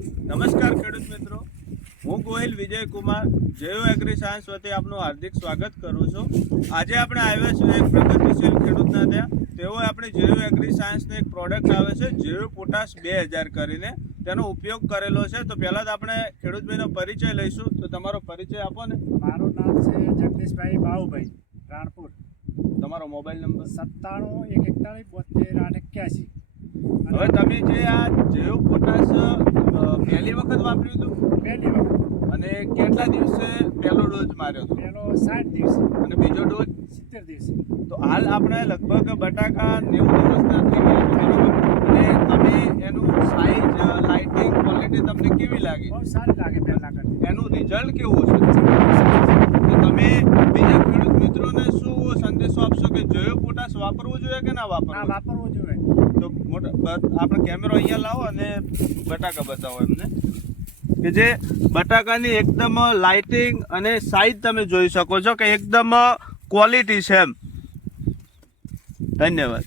નમસ્કાર ખેડૂત મિત્રો, હું ગોહિલ વિજય કુમાર જયો એગ્રી સાયન્સ વતી આપનું હાર્દિક સ્વાગત કરું છું। આજે આપણે આવ્યા છીએ એક પ્રગતિશીલ ખેડૂતના ત્યાં। તેઓએ આપણે જયો એગ્રી સાયન્સની એક પ્રોડક્ટ આવે છે જયો પોટાશ 2000 કરીને, તેનો ઉપયોગ કરેલો છે। તો પહેલાં તો આપણે ખેડૂતભાઈનો પરિચય લઈશું, તો તમારો પરિચય આપો ને। મારું નામ છે જગદીશભાઈ બાવુભાઈ, રાણપુર। તમારો મોબાઈલ નંબર 97 141 હવે તમે જે આ જયો પોટાશ પહેલી વખત વાપર્યું હતું, પહેલી વખત અને કેટલા દિવસે પહેલો ડોઝ માર્યો હતો, પહેલો 60 દિવસે અને બીજો ડોઝ 70 દિવસે। તો હાલ આપણે લગભગ બટાકા 90 દિવસના થઈ ગયા છે, બરોબર? અને તમે એનું સાઇઝ, લાઇટિંગ, ક્વોલિટી તમને કેવી લાગી? બહુ સારી લાગે પહેલા કરતાં। એનું રિઝલ્ટ કેવું છે? તો તમે બીજા ખેડૂત મિત્રોને શું સંદેશો આપશો કે જયો પોટાશ વાપરવું જોઈએ કે ના ના, વાપરવું? વાપરવું જોઈએ। તો આપણે કેમેરો અહીંયા લાવો અને બટાકા બતાવો એમને, કે જે બટાકાની એકદમ લાઇટિંગ અને સાઇઝ તમે જોઈ શકો છો કે એકદમ ક્વોલિટી છે એમ। ધન્યવાદ।